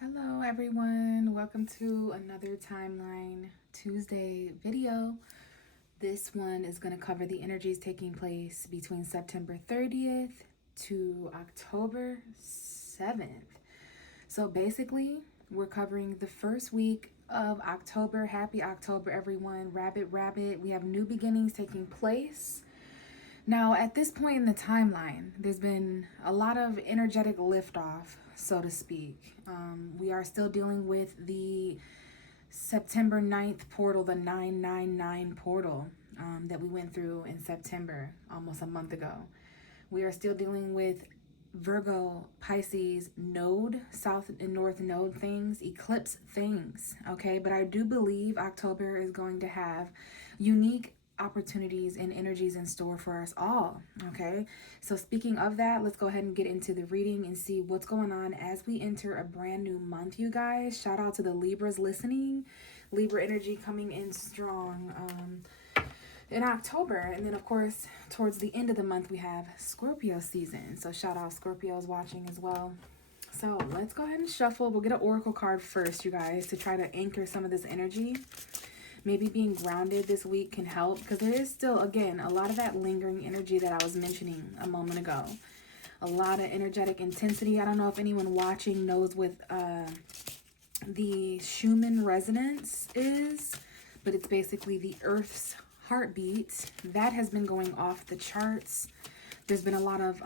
Hello everyone, welcome to another Timeline Tuesday video. This one is going to cover the energies taking place between September 30th to October 7th. So basically, we're covering the first week of October. Happy October everyone. Rabbit. We have new beginnings taking place. Now, at this point in the timeline, there's been a lot of energetic liftoff, so to speak. We are still dealing with the September 9th portal, the 999 portal that we went through in September, almost a month ago. We are still dealing with Virgo, Pisces, node, south and north node things, eclipse things, okay? But I do believe October is going to have unique opportunities and energies in store for us all, okay? So speaking of that, let's go ahead and get into the reading and see what's going on as we enter a brand new month, you guys. Shout out to the Libras listening. Libra energy coming in strong in October. And then, of course, towards the end of the month, we have Scorpio season. So shout out Scorpios watching as well. So let's go ahead and shuffle. We'll get an oracle card first, you guys, to try to anchor some of this energy. Maybe being grounded this week can help, because there is still, again, a lot of that lingering energy that I was mentioning a moment ago. A lot of energetic intensity. I don't know if anyone watching knows what the Schumann resonance is, but it's basically the Earth's heartbeat. That has been going off the charts. There's been a lot of,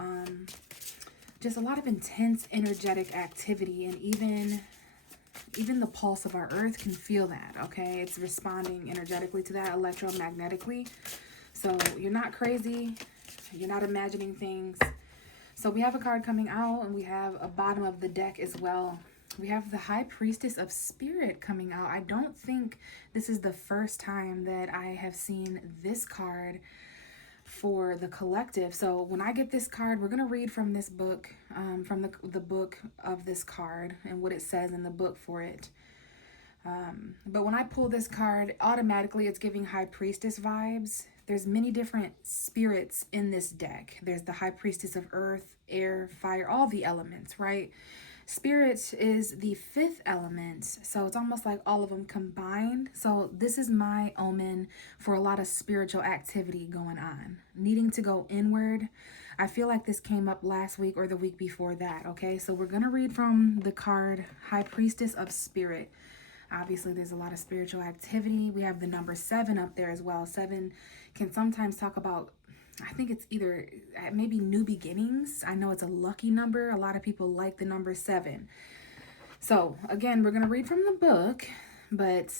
just a lot of intense energetic activity, and even the pulse of our earth can feel that, okay? It's responding energetically to that electromagnetically. So you're not crazy. You're not imagining things. So we have a card coming out, and we have a bottom of the deck as well. We have the High Priestess of Spirit coming out. I don't think this is the first time that I have seen this card for the collective. So when I get this card, we're going to read from this book, from the book of this card and what it says in the book for it. But when I pull this card, automatically it's giving High Priestess vibes. There's many different spirits in this deck. There's the High Priestess of Earth, Air, Fire, all the elements, right? Spirit is the fifth element, so it's almost like all of them combined. So this is my omen for a lot of spiritual activity going on, needing to go inward. I feel like this came up last week or the week before that, okay? So we're going to read from the card High Priestess of Spirit. Obviously, there's a lot of spiritual activity. We have the number 7 up there as well. 7 can sometimes talk about, I think it's either maybe new beginnings. I know it's a lucky number. A lot of people like the number 7. So again, we're going to read from the book, but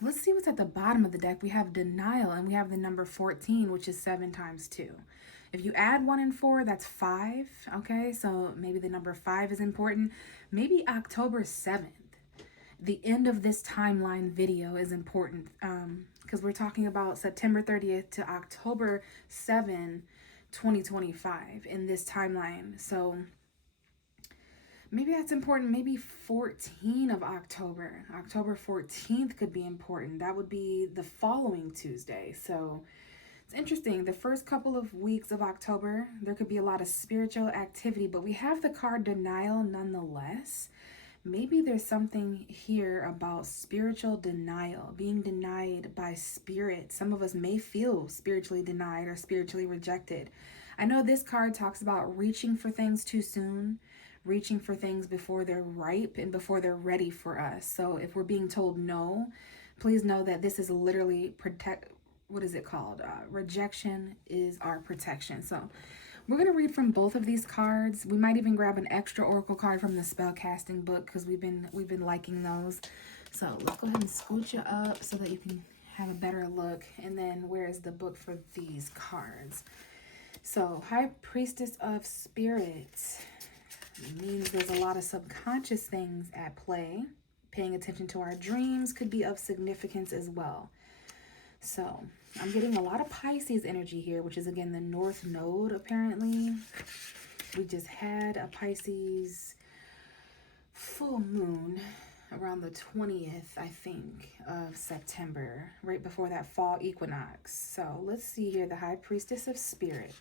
let's see what's at the bottom of the deck. We have denial, and we have the number 14, which is 7 times 2. If you add 1 and 4, that's 5. Okay, so maybe the number 5 is important. Maybe October 7th. The end of this timeline video is important, because we're talking about September 30th to October 7, 2025 in this timeline. So maybe that's important. Maybe 14 of October. October 14th could be important. That would be the following Tuesday. So it's interesting. The first couple of weeks of October, there could be a lot of spiritual activity, but we have the card denial nonetheless. Maybe there's something here about spiritual denial, being denied by spirit. Some of us may feel spiritually denied or spiritually rejected. I know this card talks about reaching for things too soon, reaching for things before they're ripe and before they're ready for us. So if we're being told no, please know that this is literally rejection is our protection. So we're going to read from both of these cards. We might even grab an extra oracle card from the spell casting book, because we've been liking those. So let's go ahead and scooch you up so that you can have a better look. And then where is the book for these cards? So High Priestess of Spirit means there's a lot of subconscious things at play. Paying attention to our dreams could be of significance as well. So I'm getting a lot of Pisces energy here, which is, again, the North Node, apparently. We just had a Pisces full moon around the 20th, I think, of September, right before that fall equinox. So let's see here, the High Priestess of Spirit.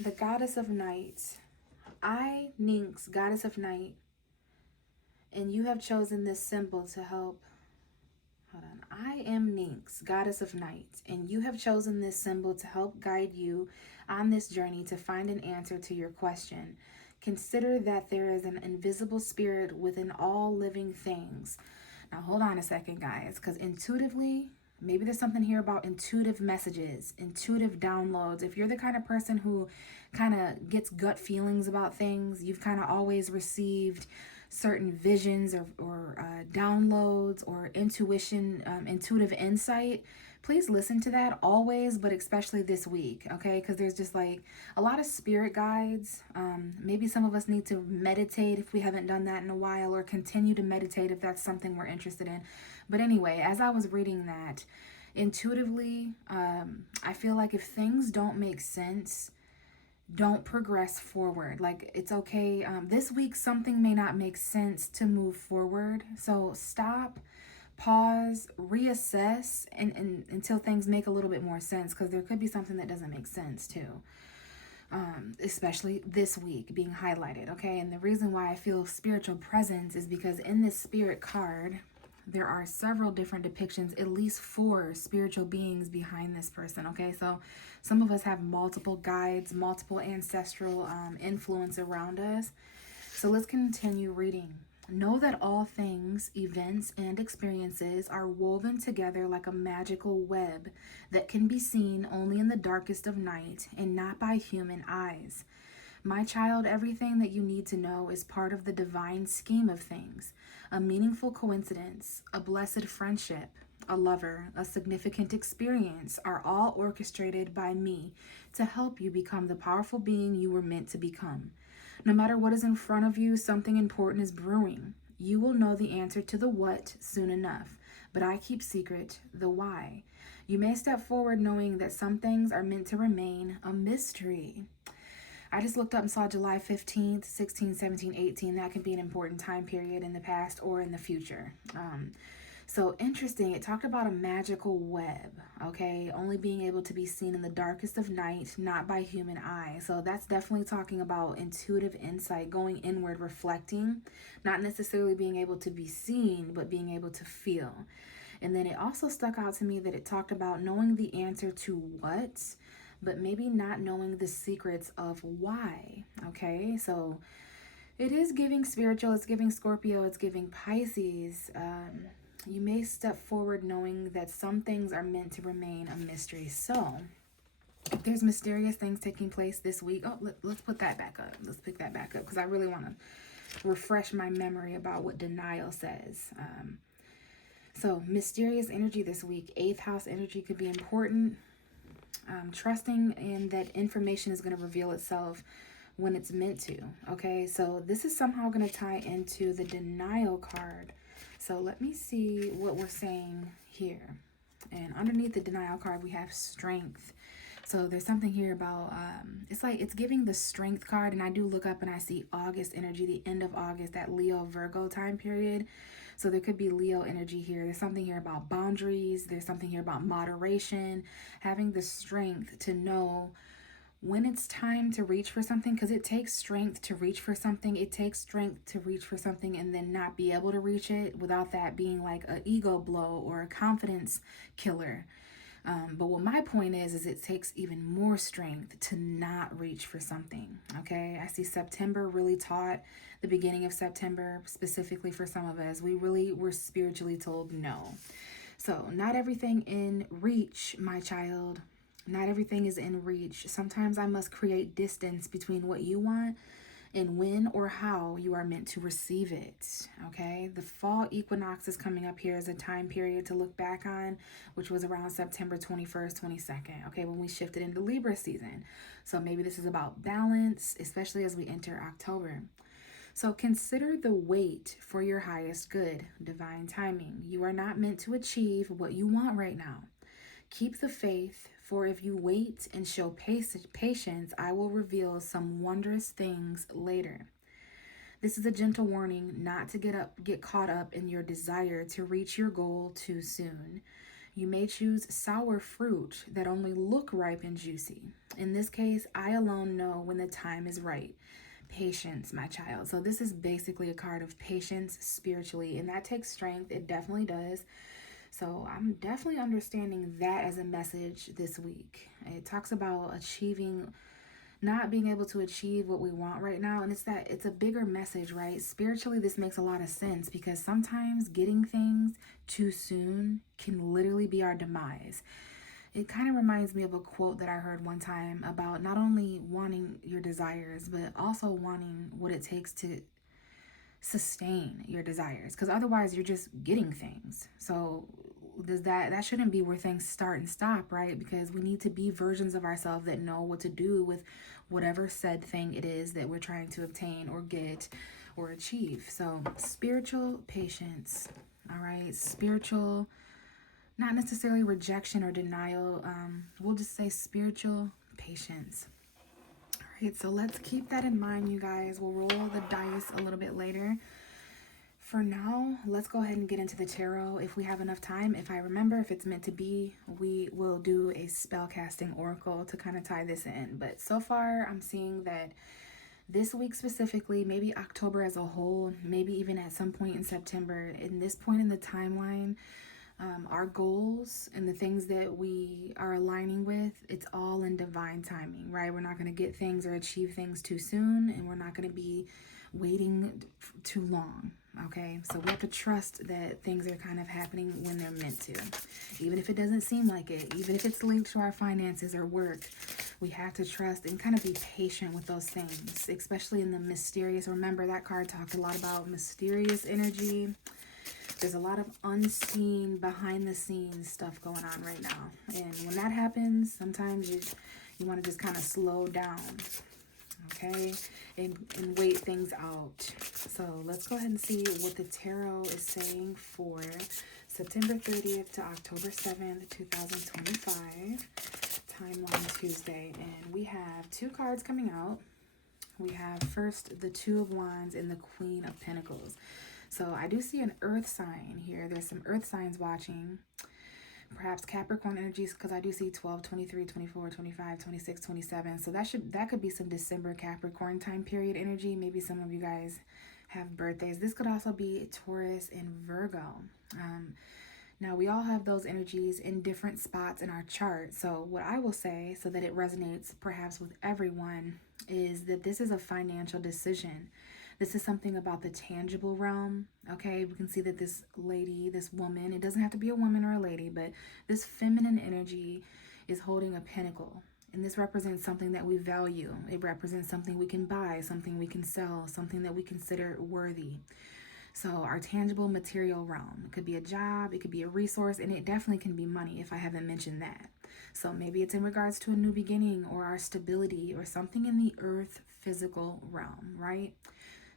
The goddess of night. I, Nyx, goddess of night, and you have chosen this symbol to help. Hold on. I am Nyx, goddess of night, and you have chosen this symbol to help guide you on this journey to find an answer to your question. Consider that there is an invisible spirit within all living things. Now, hold on a second, guys, because intuitively, maybe there's something here about intuitive messages, intuitive downloads. If you're the kind of person who kind of gets gut feelings about things, you've kind of always received certain visions or downloads or intuition, intuitive insight, please listen to that always, but especially this week, okay? Because there's just like a lot of spirit guides. Maybe some of us need to meditate if we haven't done that in a while, or continue to meditate if that's something we're interested in. But anyway, as I was reading that, intuitively, I feel like if things don't make sense, don't progress forward. Like, it's okay. This week, something may not make sense to move forward. So stop, pause, reassess, and until things make a little bit more sense, because there could be something that doesn't make sense too. Especially this week being highlighted, okay? And the reason why I feel spiritual presence is because in this spirit card, there are several different depictions, at least 4 spiritual beings behind this person, okay? So some of us have multiple guides, multiple ancestral influence around us. So let's continue reading. Know that all things, events, and experiences are woven together like a magical web that can be seen only in the darkest of night and not by human eyes. My child, everything that you need to know is part of the divine scheme of things. A meaningful coincidence, a blessed friendship, a lover, a significant experience are all orchestrated by me to help you become the powerful being you were meant to become. No matter what is in front of you, something important is brewing. You will know the answer to the what soon enough, but I keep secret the why. You may step forward knowing that some things are meant to remain a mystery. I just looked up and saw July 15th, 16, 17, 18. That can be an important time period in the past or in the future. So interesting. It talked about a magical web, okay? Only being able to be seen in the darkest of night, not by human eye. So that's definitely talking about intuitive insight, going inward, reflecting, not necessarily being able to be seen, but being able to feel. And then it also stuck out to me that it talked about knowing the answer to what, but maybe not knowing the secrets of why, okay? So it is giving spiritual, it's giving Scorpio, it's giving Pisces. You may step forward knowing that some things are meant to remain a mystery. So if there's mysterious things taking place this week, let's put that back up. Let's pick that back up because I really want to refresh my memory about what denial says. So mysterious energy this week, 8th house energy could be important. Trusting in that information is going to reveal itself when it's meant to, okay? So this is somehow going to tie into the denial card. So let me see what we're saying here. And underneath the denial card, we have strength. So there's something here about, it's like it's giving the strength card. And I do look up and I see August energy, the end of August, that Leo Virgo time period. So there could be Leo energy here. There's something here about boundaries. There's something here about moderation, having the strength to know when it's time to reach for something, because it takes strength to reach for something. It takes strength to reach for something and then not be able to reach it without that being like an ego blow or a confidence killer. But what my point is it takes even more strength to not reach for something, okay? I see September really taught, the beginning of September, specifically for some of us, we really were spiritually told no. So not everything in reach, my child. Not everything is in reach. Sometimes I must create distance between what you want and when or how you are meant to receive it, okay? The fall equinox is coming up here as a time period to look back on, which was around September 21st, 22nd, okay, when we shifted into Libra season. So maybe this is about balance, especially as we enter October. So consider the wait for your highest good, divine timing. You are not meant to achieve what you want right now. Keep the faith, for if you wait and show patience, I will reveal some wondrous things later. This is a gentle warning not to get caught up in your desire to reach your goal too soon. You may choose sour fruit that only look ripe and juicy. In this case, I alone know when the time is right. Patience, my child. So this is basically a card of patience spiritually, and that takes strength. It definitely does. So I'm definitely understanding that as a message this week. It talks about achieving, not being able to achieve what we want right now, and it's a bigger message, right? Spiritually, this makes a lot of sense because sometimes getting things too soon can literally be our demise. It kind of reminds me of a quote that I heard one time about not only wanting your desires, but also wanting what it takes to sustain your desires, because otherwise you're just getting things. So does that shouldn't be where things start and stop, right? Because we need to be versions of ourselves that know what to do with whatever said thing it is that we're trying to obtain or get or achieve. So spiritual patience, all right? Spiritual, not necessarily rejection or denial. We'll just say spiritual patience. All right, so let's keep that in mind, you guys. We'll roll the dice a little bit later. For now, let's go ahead and get into the tarot if we have enough time. If I remember, if it's meant to be, we will do a spell casting oracle to kind of tie this in. But so far, I'm seeing that this week specifically, maybe October as a whole, maybe even at some point in September, in this point in the timeline, our goals and the things that we are aligning with, it's all in divine timing, right? We're not going to get things or achieve things too soon, and we're not going to be waiting too long. Okay, so we have to trust that things are kind of happening when they're meant to, even if it doesn't seem like it, even if it's linked to our finances or work. We have to trust and kind of be patient with those things, especially in the mysterious. Remember, that card talked a lot about mysterious energy. There's a lot of unseen, behind the scenes stuff going on right now, and when that happens, sometimes you want to just kind of slow down, okay, and wait things out. So let's go ahead and see what the tarot is saying for September 30th to October 7th, 2025, Timeline Tuesday. And we have two cards coming out. We have first the Two of Wands and the Queen of Pentacles. So I do see an earth sign here. There's some earth signs watching. Perhaps Capricorn energies, because I do see 12, 23, 24, 25, 26, 27. So that could be some December Capricorn time period energy. Maybe some of you guys have birthdays. This could also be Taurus and Virgo. Now, we all have those energies in different spots in our chart. So what I will say, so that it resonates perhaps with everyone, is that this is a financial decision. This is something about the tangible realm, okay? We can see that this lady, this woman, it doesn't have to be a woman or a lady, but this feminine energy is holding a pentacle. And this represents something that we value. It represents something we can buy, something we can sell, something that we consider worthy. So our tangible material realm, it could be a job, it could be a resource, and it definitely can be money if I haven't mentioned that. So maybe it's in regards to a new beginning or our stability or something in the earth physical realm, right?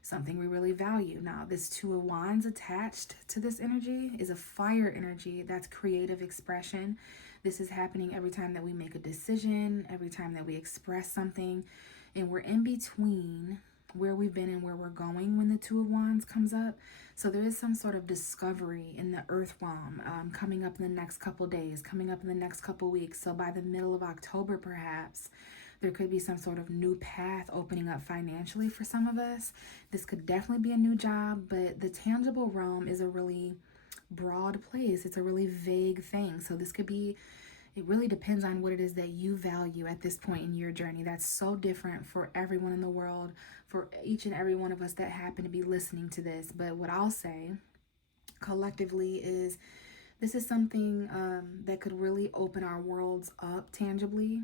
Something we really value. Now, this Two of Wands attached to this energy is a fire energy. That's creative expression. This is happening every time that we make a decision, every time that we express something, and we're in between where we've been and where we're going when the Two of Wands comes up. So there is some sort of discovery in the earth realm coming up in the next couple days, coming up in the next couple weeks. So by the middle of October, perhaps, there could be some sort of new path opening up financially for some of us. This could definitely be a new job, but the tangible realm is a really broad place. It's a really vague thing. So this could be, it really depends on what it is that you value at this point in your journey. That's so different for everyone in the world, for each and every one of us that happen to be listening to this. But what I'll say collectively is this is something that could really open our worlds up tangibly.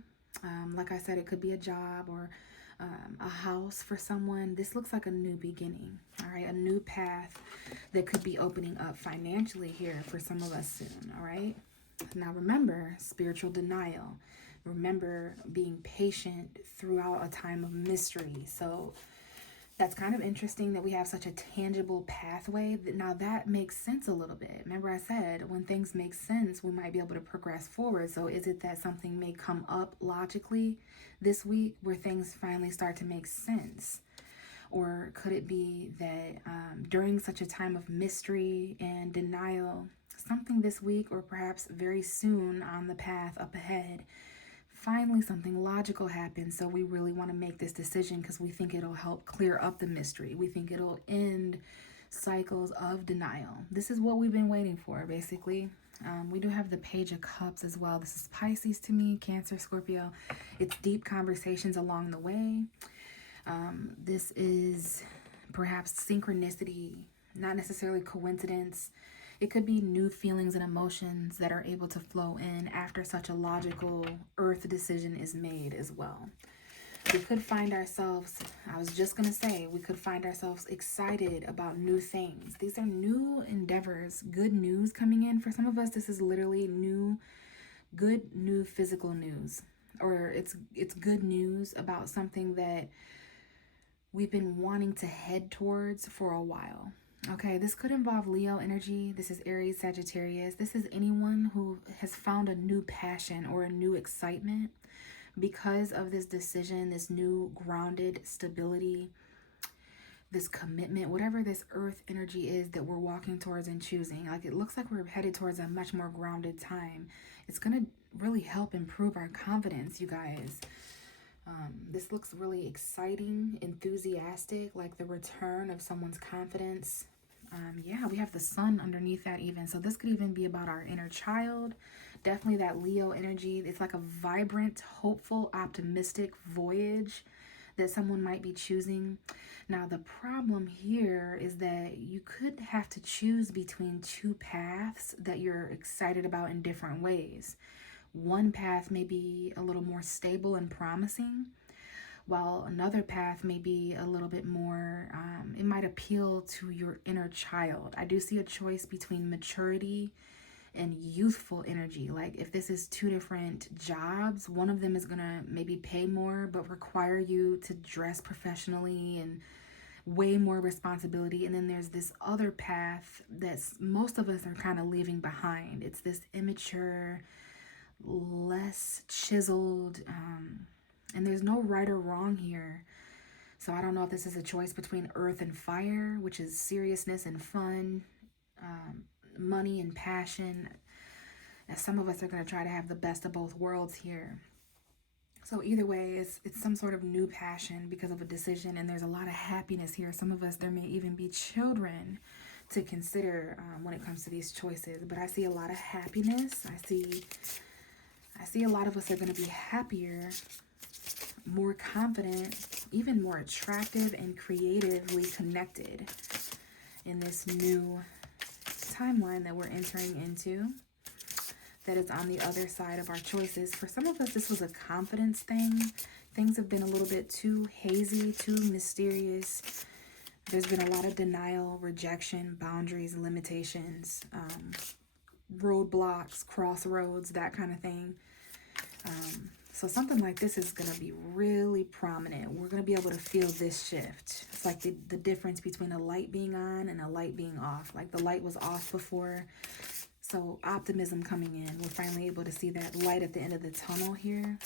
Like I said, it could be a job or a house for someone. This looks like a new beginning, all right? A new path that could be opening up financially here for some of us soon, all right? Now remember, spiritual denial. Remember being patient throughout a time of mystery. So that's kind of interesting that we have such a tangible pathway. Now that makes sense a little bit. Remember I said when things make sense, we might be able to progress forward. So is it that something may come up logically this week where things finally start to make sense? Or could it be that during such a time of mystery and denial, something this week or perhaps very soon on the path up ahead. Finally, something logical happens. So we really want to make this decision because we think it'll help clear up the mystery. We think it'll end cycles of denial. This is what we've been waiting for, basically. We do have the Page of Cups as well. This is Pisces to me, Cancer, Scorpio. It's deep conversations along the way. This is perhaps synchronicity, not necessarily coincidence. It could be new feelings and emotions that are able to flow in after such a logical earth decision is made as well. We could find ourselves, I was just going to say, we could find ourselves excited about new things. These are new endeavors, good news coming in. For some of us, this is literally good new physical news. Or it's good news about something that we've been wanting to head towards for a while. Okay, this could involve Leo energy. This is Aries, Sagittarius. This is anyone who has found a new passion or a new excitement because of this decision, this new grounded stability, this commitment, whatever this earth energy is that we're walking towards and choosing. Like, it looks like we're headed towards a much more grounded time. It's going to really help improve our confidence, you guys. This looks really exciting, enthusiastic, like the return of someone's confidence. Yeah, we have the sun underneath that even. So this could even be about our inner child. Definitely that Leo energy. It's like a vibrant, hopeful, optimistic voyage that someone might be choosing. Now, the problem here is that you could have to choose between two paths that you're excited about in different ways. One path may be a little more stable and promising, while another path may be a little bit more, it might appeal to your inner child. I do see a choice between maturity and youthful energy. Like, if this is two different jobs, one of them is gonna maybe pay more but require you to dress professionally and way more responsibility. And then there's this other path that's most of us are kind of leaving behind. It's this immature, less chiseled, and there's no right or wrong here. So I don't know if this is a choice between earth and fire, which is seriousness and fun, money and passion. As some of us are going to try to have the best of both worlds here. So either way, it's some sort of new passion because of a decision, and there's a lot of happiness here. Some of us, there may even be children to consider when it comes to these choices. But I see a lot of happiness. I see a lot of us are going to be happier, more confident, even more attractive and creatively connected in this new timeline that we're entering into, that is on the other side of our choices. For some of us, this was a confidence thing. Things have been a little bit too hazy, too mysterious. There's been a lot of denial, rejection, boundaries, limitations, roadblocks, crossroads, that kind of thing. So something like this is going to be really prominent. We're going to be able to feel this shift. It's like the difference between a light being on and a light being off. Like the light was off before. So optimism coming in. We're finally able to see that light at the end of the tunnel here.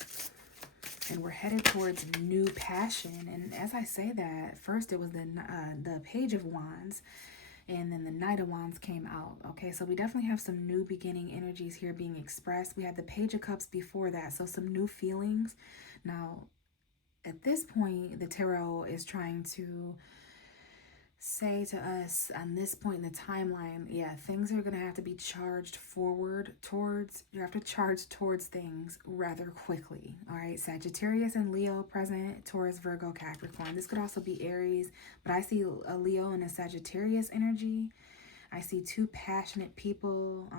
And we're headed towards new passion. And as I say that, first it was the Page of Wands. And then the Knight of Wands came out. Okay, so we definitely have some new beginning energies here being expressed. We had the Page of Cups before that, so some new feelings. Now, at this point, the tarot is trying to say to us on this point in the timeline, yeah, things are going to have to be charged forward towards, you have to charge towards things rather quickly. All right, Sagittarius and Leo present, Taurus, Virgo, Capricorn. This could also be Aries, but I see a Leo and a Sagittarius energy. I see two passionate people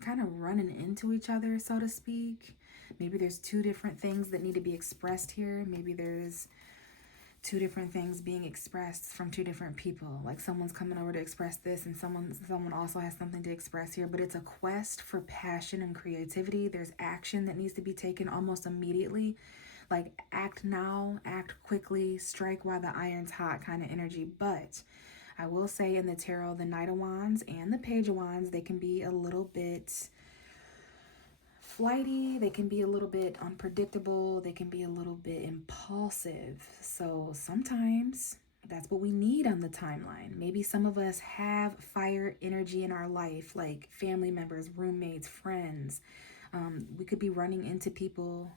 kind of running into each other, so to speak. Maybe there's two different things that need to be expressed here. Maybe there's two different things being expressed from two different people. Like someone's coming over to express this and someone also has something to express here. But it's a quest for passion and creativity. There's action that needs to be taken almost immediately. Like act now, act quickly, strike while the iron's hot kind of energy. But I will say in the tarot, the Knight of Wands and the Page of Wands, they can be a little bit flighty, they can be a little bit unpredictable, they can be a little bit impulsive. So sometimes that's what we need on the timeline. Maybe some of us have fire energy in our life, like family members, roommates, friends. We could be running into people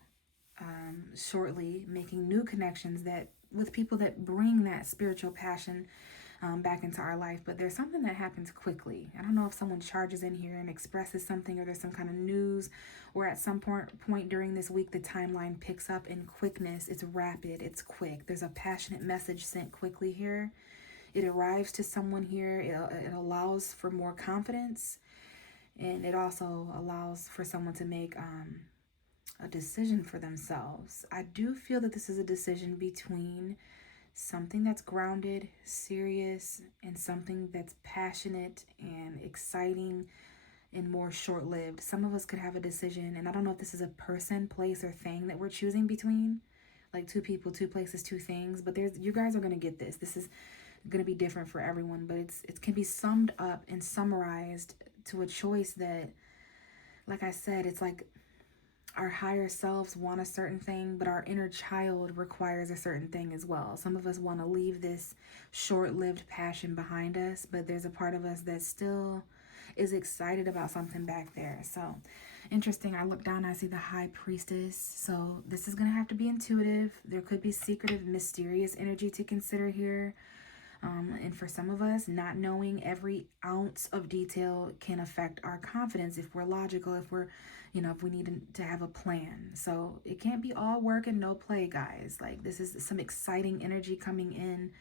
shortly, making new connections that with people that bring that spiritual passion back into our life. But there's something that happens quickly. I don't know if someone charges in here and expresses something, or there's some kind of news, or at some point during this week the timeline picks up in quickness. It's rapid, it's quick. There's a passionate message sent quickly here. It arrives to someone here. It allows for more confidence, and it also allows for someone to make a decision for themselves. I do feel that this is a decision between something that's grounded, serious, and something that's passionate and exciting and more short-lived. Some of us could have a decision, and I don't know if this is a person, place, or thing that we're choosing between, like two people, two places, two things, but you guys are going to get this. This is going to be different for everyone, but it can be summed up and summarized to a choice that, like I said, it's like our higher selves want a certain thing, but our inner child requires a certain thing as well. Some of us want to leave this short-lived passion behind us, but there's a part of us that still is excited about something back there. So interesting. I look down, I see the High Priestess. So this is going to have to be intuitive. There could be secretive, mysterious energy to consider here. And for some of us, not knowing every ounce of detail can affect our confidence if we're logical, if we're, if we need to have a plan. So it can't be all work and no play, guys. Like, this is some exciting energy coming in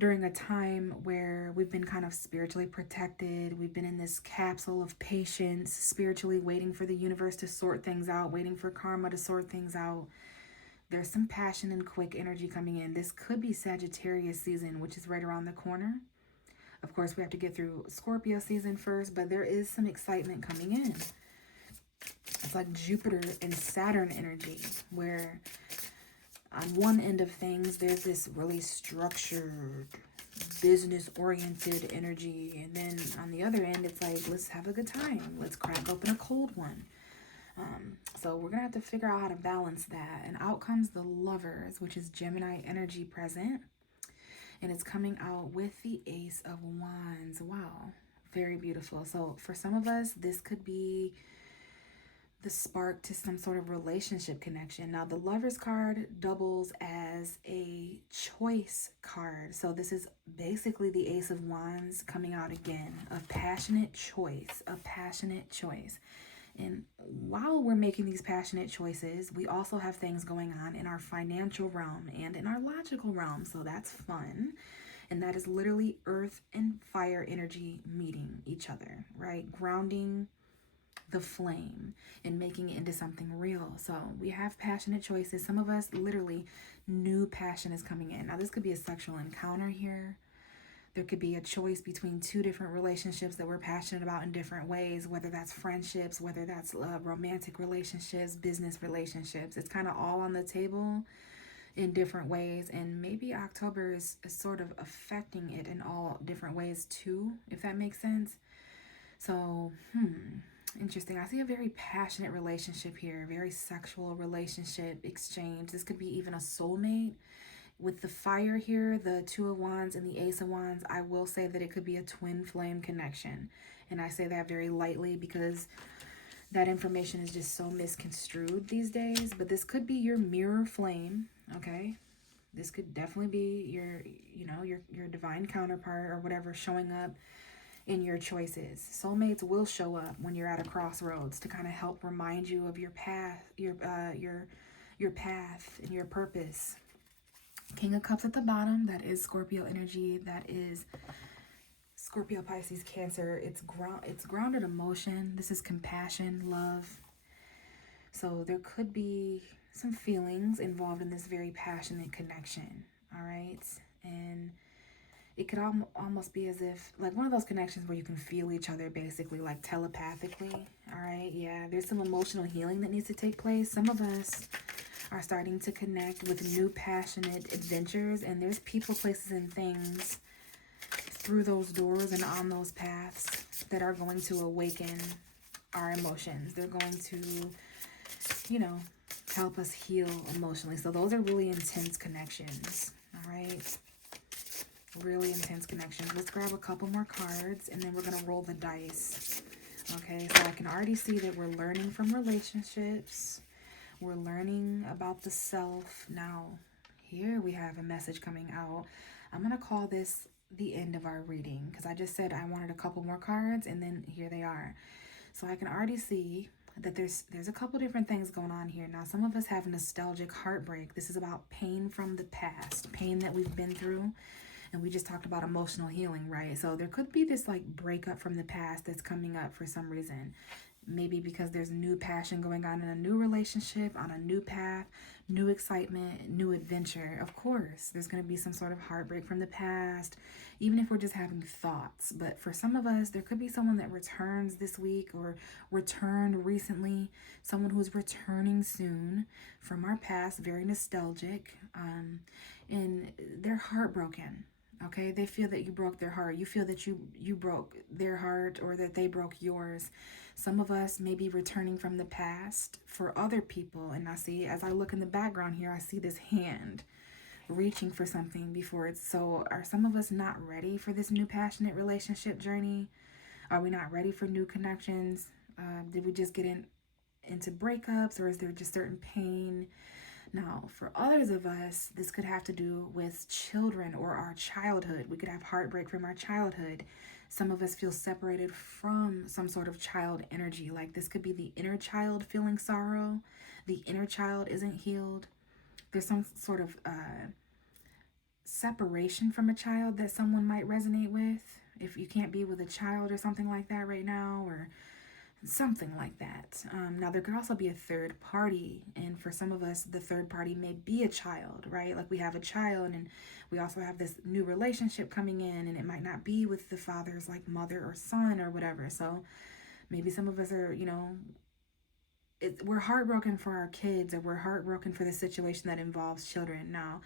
during a time where we've been kind of spiritually protected. We've been in this capsule of patience, spiritually waiting for the universe to sort things out, waiting for karma to sort things out. There's some passion and quick energy coming in. This could be Sagittarius season, which is right around the corner. Of course, we have to get through Scorpio season first, but there is some excitement coming in. It's like Jupiter and Saturn energy, where on one end of things, there's this really structured, business-oriented energy. And then on the other end, it's like, let's have a good time. Let's crack open a cold one. So we're going to have to figure out how to balance that. And out comes the Lovers, which is Gemini energy present. And it's coming out with the Ace of Wands. Wow. Very beautiful. So for some of us, this could be the spark to some sort of relationship connection. Now, the Lovers card doubles as a choice card. So this is basically the Ace of Wands coming out again. A passionate choice. A passionate choice. And while we're making these passionate choices, we also have things going on in our financial realm and in our logical realm. So that's fun. And that is literally earth and fire energy meeting each other, right? Grounding the flame and making it into something real. So we have passionate choices. Some of us, literally, new passion is coming in. Now, this could be a sexual encounter here. There could be a choice between two different relationships that we're passionate about in different ways, whether that's friendships, whether that's romantic relationships, business relationships. It's kind of all on the table in different ways. And maybe October is sort of affecting it in all different ways too, if that makes sense. So, interesting. I see a very passionate relationship here, very sexual relationship exchange. This could be even a soulmate. With the fire here, the Two of Wands and the Ace of Wands, I will say that it could be a twin flame connection. And I say that very lightly because that information is just so misconstrued these days. But this could be your mirror flame, okay? This could definitely be your divine counterpart or whatever showing up in your choices. Soulmates will show up when you're at a crossroads to kind of help remind you of your path, your path and your purpose. King of Cups at the bottom, that is Scorpio energy, that is Scorpio, Pisces, Cancer. It's grounded emotion. This is compassion, love. So there could be some feelings involved in this very passionate connection, all right? And it could almost be as if, like one of those connections where you can feel each other basically, like telepathically, all right? Yeah, there's some emotional healing that needs to take place. Some of us are starting to connect with new passionate adventures, and there's people, places, and things through those doors and on those paths that are going to awaken our emotions. They're going to, help us heal emotionally. So those are really intense connections. All right. Really intense connections. Let's grab a couple more cards and then we're going to roll the dice. Okay, so I can already see that we're learning from relationships. We're learning about the self. Now, here we have a message coming out. I'm going to call this the end of our reading because I just said I wanted a couple more cards and then here they are. So I can already see that there's a couple different things going on here. Now, some of us have nostalgic heartbreak. This is about pain from the past, pain that we've been through. And we just talked about emotional healing, right? So there could be this like breakup from the past that's coming up for some reason. Maybe because there's new passion going on in a new relationship, on a new path, new excitement, new adventure. Of course, there's going to be some sort of heartbreak from the past, even if we're just having thoughts. But for some of us, there could be someone that returns this week or returned recently, someone who's returning soon from our past, very nostalgic, and they're heartbroken. Okay, they feel that you broke their heart. You feel that you broke their heart or that they broke yours. Some of us may be returning from the past for other people. And I see, as I look in the background here, I see this hand reaching for something before it's so. Are some of us not ready for this new passionate relationship journey? Are we not ready for new connections? Did we just get into breakups, or is there just certain pain? Now, for others of us, this could have to do with children or our childhood. We could have heartbreak from our childhood. Some of us feel separated from some sort of child energy. Like this could be the inner child feeling sorrow. The inner child isn't healed. There's some sort of separation from a child that someone might resonate with. If you can't be with a child or something like that right now, or something like that. Now, there could also be a third party, and for some of us, the third party may be a child, right? Like we have a child, and we also have this new relationship coming in, and it might not be with the father's like mother or son or whatever. So maybe some of us are, we're heartbroken for our kids, or we're heartbroken for the situation that involves children. Now,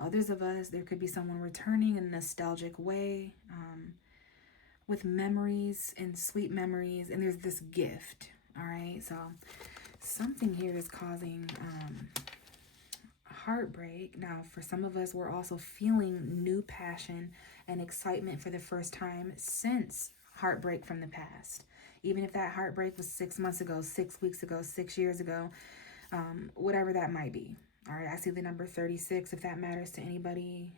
others of us, there could be someone returning in a nostalgic way, with memories and sweet memories, and there's this gift. All right, so something here is causing heartbreak. Now, for some of us, we're also feeling new passion and excitement for the first time since heartbreak from the past. Even if that heartbreak was 6 months ago, 6 weeks ago, 6 years ago, whatever that might be. All right, I see the number 36 if that matters to anybody.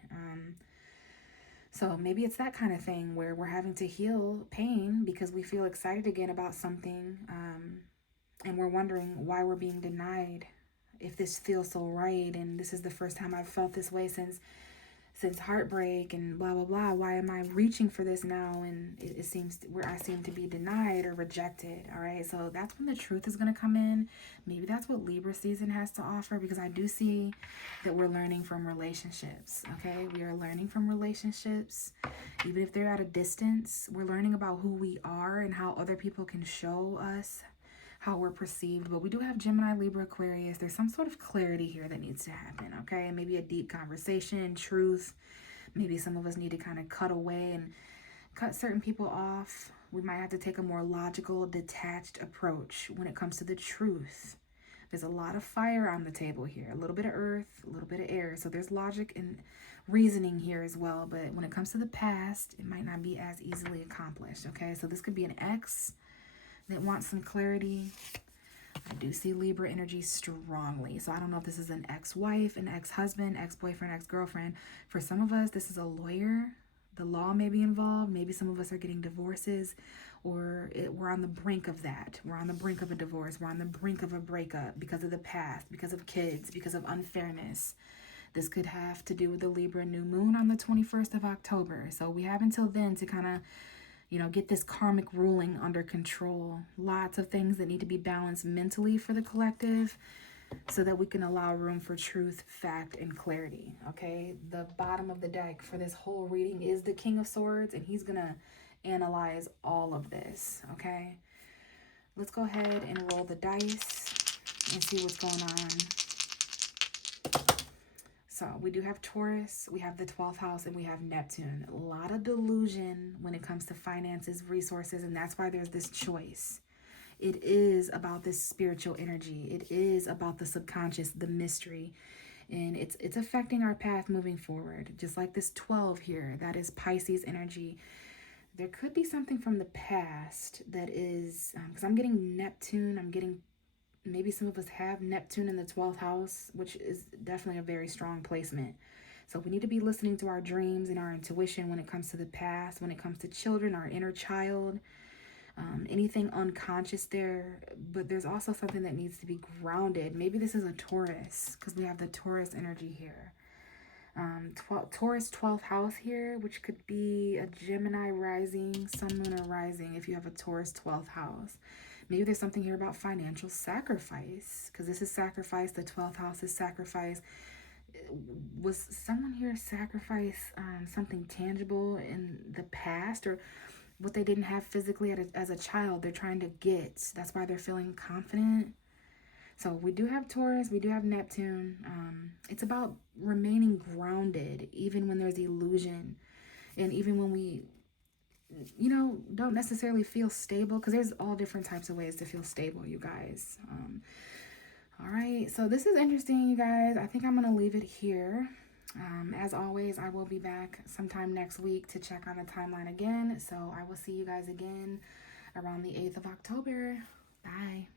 So maybe it's that kind of thing where we're having to heal pain because we feel excited again about something, and we're wondering why we're being denied, if this feels so right, and this is the first time I've felt this way since heartbreak and blah, blah, blah. Why am I reaching for this now? And it seems where I seem to be denied or rejected. All right. So that's when the truth is going to come in. Maybe that's what Libra season has to offer, because I do see that we're learning from relationships. Okay. We are learning from relationships. Even if they're at a distance, we're learning about who we are and how other people can show us how we're perceived. But we do have Gemini, Libra, Aquarius. There's some sort of clarity here that needs to happen, okay? Maybe a deep conversation, truth. Maybe some of us need to kind of cut away and cut certain people off. We might have to take a more logical, detached approach when it comes to the truth. There's a lot of fire on the table here, a little bit of earth, a little bit of air. So there's logic and reasoning here as well. But when it comes to the past, it might not be as easily accomplished, okay? So this could be an ex that wants some clarity. I do see Libra energy strongly. So I don't know if this is an ex-wife, an ex-husband, ex-boyfriend, ex-girlfriend. For some of us, this is a lawyer. The law may be involved. Maybe some of us are getting divorces, or we're on the brink of that. We're on the brink of a divorce. We're on the brink of a breakup because of the past, because of kids, because of unfairness. This could have to do with the Libra new moon on the 21st of October. So we have until then to kind of get this karmic ruling under control. Lots of things that need to be balanced mentally for the collective so that we can allow room for truth, fact, and clarity, okay? The bottom of the deck for this whole reading is the King of Swords, and he's going to analyze all of this, okay? Let's go ahead and roll the dice and see what's going on. So we do have Taurus, we have the 12th house, and we have Neptune. A lot of delusion when it comes to finances, resources, and that's why there's this choice. It is about this spiritual energy. It is about the subconscious, the mystery. And it's affecting our path moving forward. Just like this 12 here, that is Pisces energy. There could be something from the past that is, because I'm getting Neptune, I'm getting, maybe some of us have Neptune in the 12th house, which is definitely a very strong placement. So we need to be listening to our dreams and our intuition when it comes to the past, when it comes to children, our inner child, anything unconscious there. But there's also something that needs to be grounded. Maybe this is a Taurus, because we have the Taurus energy here. Taurus 12th house here, which could be a Gemini rising, sun, moon, or rising if you have a Taurus 12th house. Maybe there's something here about financial sacrifice, because this is sacrifice. The 12th house is sacrifice. Was someone here sacrifice something tangible in the past, or what they didn't have physically as a child they're trying to get? That's why they're feeling confident. So we do have Taurus, we do have Neptune. It's about remaining grounded even when there's illusion, and even when we, don't necessarily feel stable, because there's all different types of ways to feel stable, you guys. All right, so this is interesting, you guys. I think I'm going to leave it here. As always, I will be back sometime next week to check on the timeline again. So I will see you guys again around the 8th of October. Bye.